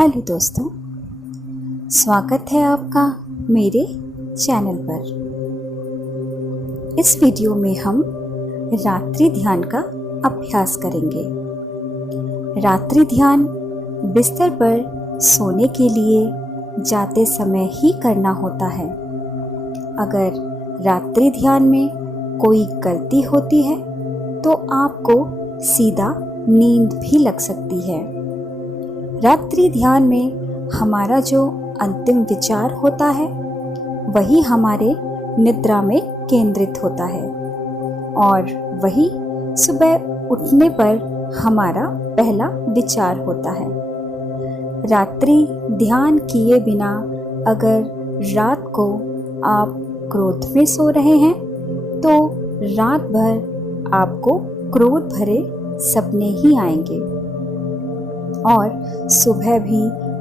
Hello दोस्तों, स्वागत है आपका मेरे चैनल पर। इस वीडियो में हम रात्रि ध्यान का अभ्यास करेंगे। रात्रि ध्यान बिस्तर पर सोने के लिए जाते समय ही करना होता है। अगर रात्रि ध्यान में कोई गलती होती है तो आपको सीधा नींद भी लग सकती है। रात्रि ध्यान में हमारा जो अंतिम विचार होता है वही हमारे निद्रा में केंद्रित होता है और वही सुबह उठने पर हमारा पहला विचार होता है। रात्रि ध्यान किए बिना अगर रात को आप क्रोध में सो रहे हैं तो रात भर आपको क्रोध भरे सपने ही आएंगे और सुबह भी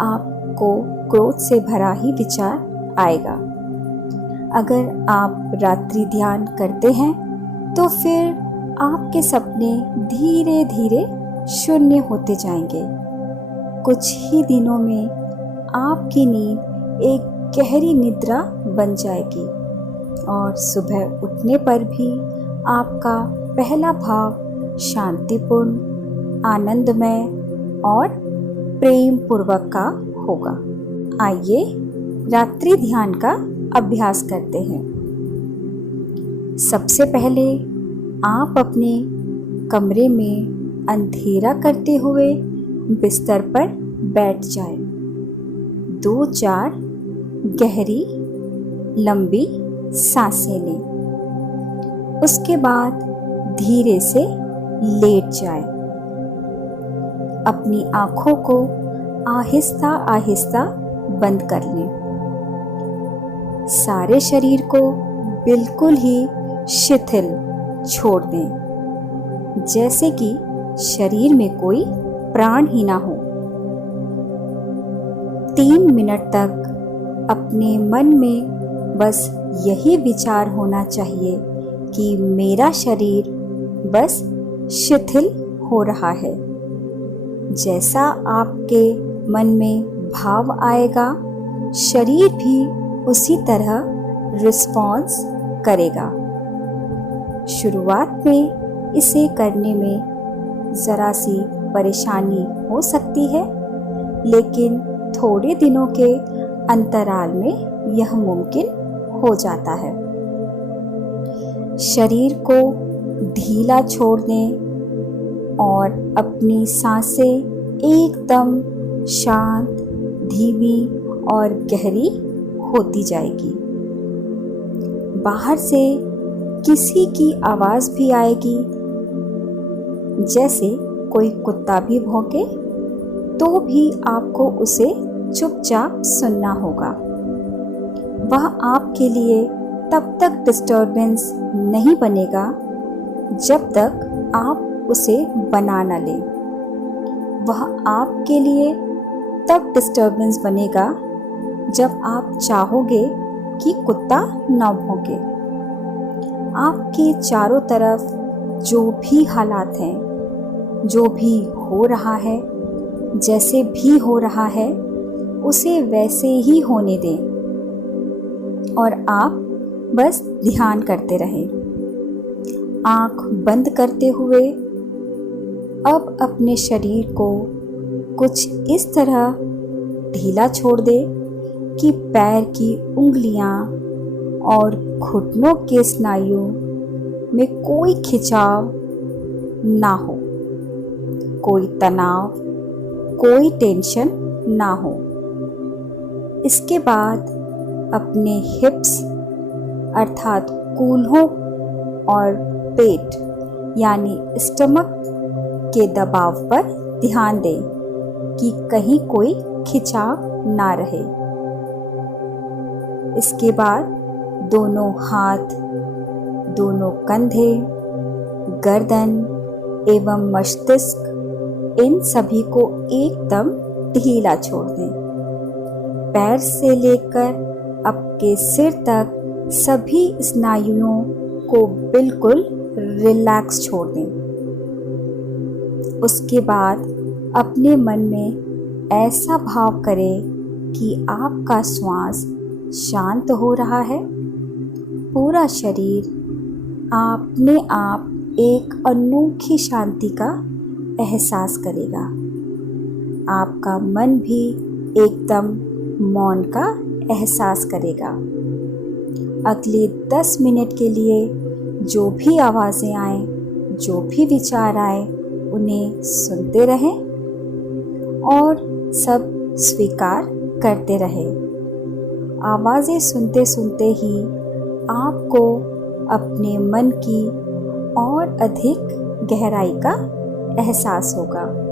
आपको क्रोध से भरा ही विचार आएगा। अगर आप रात्रि ध्यान करते हैं तो फिर आपके सपने धीरे धीरे शून्य होते जाएंगे। कुछ ही दिनों में आपकी नींद एक गहरी निद्रा बन जाएगी और सुबह उठने पर भी आपका पहला भाव शांतिपूर्ण, आनंदमय और प्रेम पूर्वक का होगा। आइए रात्रि ध्यान का अभ्यास करते हैं। सबसे पहले आप अपने कमरे में अंधेरा करते हुए बिस्तर पर बैठ जाएं। 2-4 गहरी लंबी सांसें लें। उसके बाद धीरे से लेट जाएं। अपनी आँखों को आहिस्ता आहिस्ता बंद कर लें। सारे शरीर को बिल्कुल ही शिथिल छोड़ दें, जैसे कि शरीर में कोई प्राण ही ना हो। 3 मिनट तक अपने मन में बस यही विचार होना चाहिए कि मेरा शरीर बस शिथिल हो रहा है। जैसा आपके मन में भाव आएगा, शरीर भी उसी तरह रिस्पॉन्स करेगा। शुरुआत में इसे करने में ज़रा सी परेशानी हो सकती है, लेकिन थोड़े दिनों के अंतराल में यह मुमकिन हो जाता है। शरीर को ढीला छोड़ दें और अपनी सांसें एकदम शांत, धीमी और गहरी होती जाएगी। बाहर से किसी की आवाज़ भी आएगी, जैसे कोई कुत्ता भी भौंके, तो भी आपको उसे चुपचाप सुनना होगा। वह आपके लिए तब तक डिस्टर्बेंस नहीं बनेगा जब तक आप उसे बना न लें। वह आपके लिए तब डिस्टर्बेंस बनेगा जब आप चाहोगे कि कुत्ता न भौंके। आपके चारों तरफ जो भी हालात हैं, जो भी हो रहा है, जैसे भी हो रहा है, उसे वैसे ही होने दें और आप बस ध्यान करते रहें। आँख बंद करते हुए अब अपने शरीर को कुछ इस तरह ढीला छोड़ दे कि पैर की उंगलियां और घुटनों के स्नायु में कोई खिंचाव ना हो, कोई तनाव, कोई टेंशन ना हो। इसके बाद अपने हिप्स अर्थात कूल्हों और पेट यानी स्टमक के दबाव पर ध्यान दें कि कहीं कोई खिंचाव ना रहे। इसके बाद दोनों हाथ, दोनों कंधे, गर्दन एवं मस्तिष्क, इन सभी को एकदम ढीला छोड़ दें। पैर से लेकर आपके सिर तक सभी स्नायुओं को बिल्कुल रिलैक्स छोड़ दें। उसके बाद अपने मन में ऐसा भाव करें कि आपका श्वास शांत हो रहा है। पूरा शरीर अपने आप एक अनोखी शांति का एहसास करेगा। आपका मन भी एकदम मौन का एहसास करेगा। अगले 10 मिनट के लिए जो भी आवाज़ें आए, जो भी विचार आए, उन्हें सुनते रहें और सब स्वीकार करते रहें। आवाज़ें सुनते सुनते ही आपको अपने मन की और अधिक गहराई का एहसास होगा।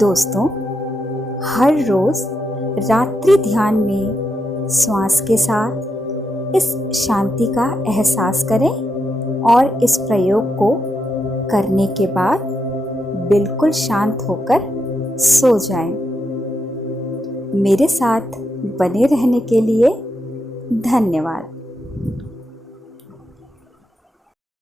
दोस्तों, हर रोज रात्रि ध्यान में श्वास के साथ इस शांति का एहसास करें और इस प्रयोग को करने के बाद बिल्कुल शांत होकर सो जाएं। मेरे साथ बने रहने के लिए धन्यवाद।